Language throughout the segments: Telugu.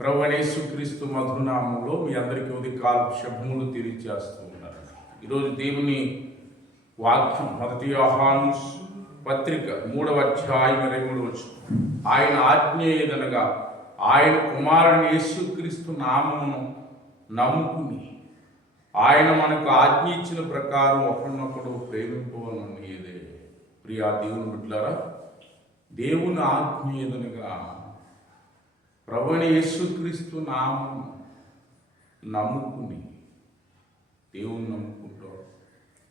ప్రభువైన యేసుక్రీస్తు మధునామంలో మీ అందరికీ ఉదయకాల శుభములు తెలియజేస్తూ ఉన్నారు. ఈరోజు దేవుని వాక్యం 1 యోహాను పత్రిక 3వ అధ్యాయం 23వ వచనం. ఆయన ఆజ్ఞ ఏదనగా ఆయన కుమారుని యేసుక్రీస్తు నామమును నమ్ముకుని ఆయన మనకు ఆజ్ఞ ఇచ్చిన ప్రకారం ఒకరినొకడు ప్రేమింపవలనని ఏదే. ప్రియా దేవుని బిడ్డలారా, దేవుని ఆజ్ఞ ఏదనగా ప్రభువైన యేసుక్రీస్తు నామం నమ్ముకుని దేవుని నమ్ముకుంటాం.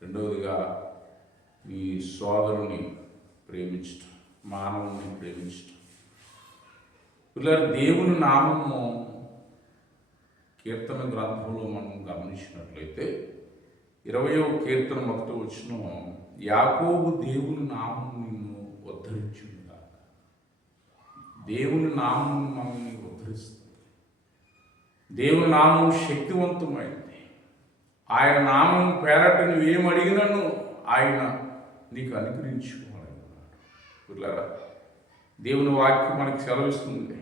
రెండవదిగా ఈ సోదరుని ప్రేమించటం, మానవుని ప్రేమించటం. పిల్లలు, దేవుని నామము కీర్తన గ్రంథంలో మనం గమనించినట్లయితే 20వ కీర్తన 1వ వచనం, యాకోబు దేవుని నామం నిన్ను ఉద్ధరించుగాక. దేవుని నామం మనల్ని ఉద్ధరిస్తుంది. దేవుని నామం శక్తివంతమైంది. ఆయన నామం పేరట నువ్వు ఏమడిగినను ఆయన నీకు అనుగ్రహించుకోవాలన్నాడు. పిల్లరా, దేవుని వాక్యం మనకు సెలవిస్తుంది.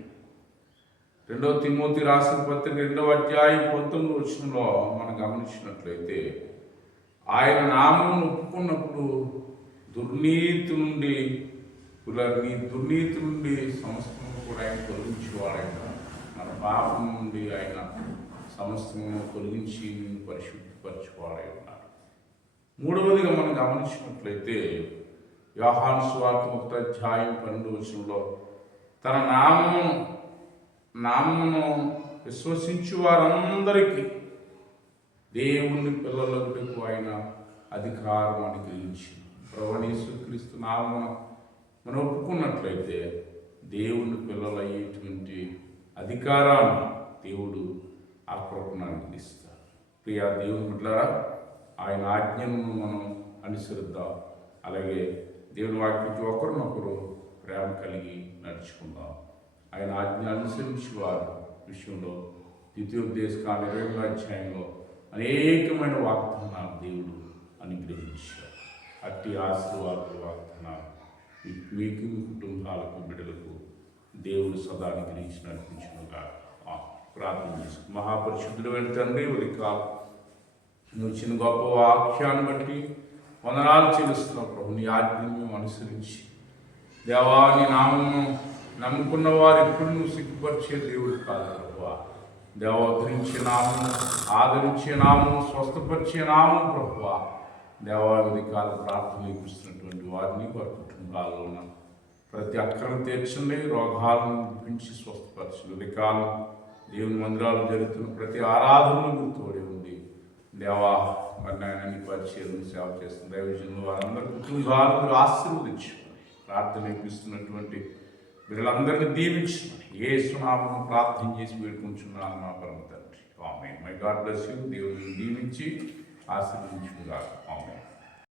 2వ తిమోతి రాసిన పత్రిక 2వ అధ్యాయం 19వ వచనంలో మనం గమనించినట్లయితే, ఆయన నామం ఒప్పుకున్నప్పుడు దుర్నీతి నుండి నీ దుర్నీతి నుండి సమస్తము కూడా ఆయన తొలగించేవాడైన, మన పాపం నుండి ఆయన సమస్తము తొలగించి నిన్ను పరిశుద్ధిపరచువాడై ఉన్నారు. మూడవదిగా మనం గమనించినట్లయితే యోహాను సువార్త 1వ అధ్యాయం 12వ వచనంలో, తన నామమును విశ్వసించు వారందరికీ దేవుని పిల్లలకు ఆయన అధికారం అనుగ్రహించింది. ప్రభువైన యేసుక్రీస్తు నామమును మనం ఒప్పుకున్నట్లయితే దేవుని పిల్లలయ్యేటువంటి అధికారాన్ని దేవుడు ఆ కృపను అనుగ్రహిస్తారు. ప్రియా దేవుని బిడ్డలారా, ఆయన ఆజ్ఞను మనం అనుసరిద్దాం. అలాగే దేవుని వాక్యంతో ఒకరినొకరు ప్రేమ కలిగి నడుచుకుందాం. ఆయన ఆజ్ఞ అనుసరించి వారి విషయంలో ద్వితీయోపదేశకాండ 20వ అధ్యాయంలో అనేకమైన వాగ్దానాలు దేవుడు అనుగ్రహించారు. అట్టి ఆశీర్వాద వాగ్దానాలు మీకు, మీ కుటుంబాలకు, బిడ్డలకు దేవుడు సదా అనుగ్రహించి నడిపించునుగా. ప్రార్థన చేసుకుని, మహాపరిశుద్ధుడైన తండ్రి, ఉదయకాలం నువ్వు చిన్న గొప్ప వాక్యాన్ని బట్టి వందనాలు చెల్లిస్తున్నావు ప్రభు. నీ ఆజ్ఞను మేము అనుసరించి దేవా, నీ నామము నమ్ముకున్న వారు ఎప్పుడు నువ్వు సిగ్గుపరిచే దేవుడు కాదు ప్రభు. దేవ, ఉద్ధరించే నామం, ఆదరించే నామం, స్వస్థపరిచే నామం ప్రభు. దేవాది కాల ప్రార్థన ఇస్తున్నటువంటి వారిని, వారి కుటుంబాల్లో ఉన్న ప్రతి అక్కరను తీర్చండి, రోగాలను పెంచి స్వస్థపరచండి. కాలం దేవుని మందిరాలు జరుగుతున్న ప్రతి ఆరాధనను తోడే ఉంది దేవా. మరి నాయన పరిచయం సేవ చేస్తున్న దైవజనులు వారందరి కుటుంబాలను ఆశీర్వదించమని, ప్రార్థన ఇస్తున్నటువంటి వీళ్ళందరినీ దీవించమని యేసు నామమున ప్రార్థన చేసి వేడుకుంటున్నాను మా పరమ తండ్రి. ఆమేన్. May God bless you. దేవుని దీవించి ఆశీర్వదించుగాక. ఆమేన్.